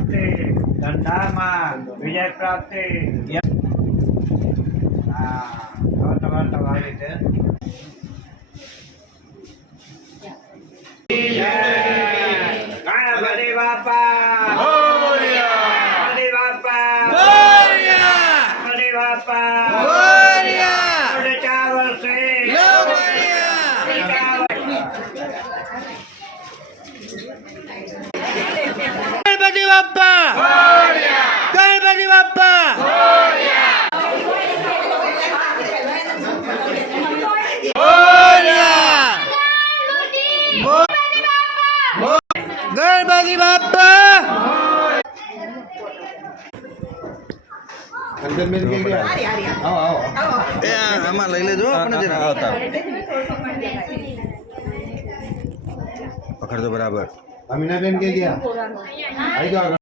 प्राप्ति धंधा में विजय प्राप्ति गणपति बापा गणपति बापा गणपति बापा चावल से गणपति बाप्पा गणपति बाप्पा गणपति बाप्पा अंदर मिल गया आओ आओ आमा लई लेजो अपने जरा आवता पकड़ दो बराबर अमीना बेन के गया आई जाओ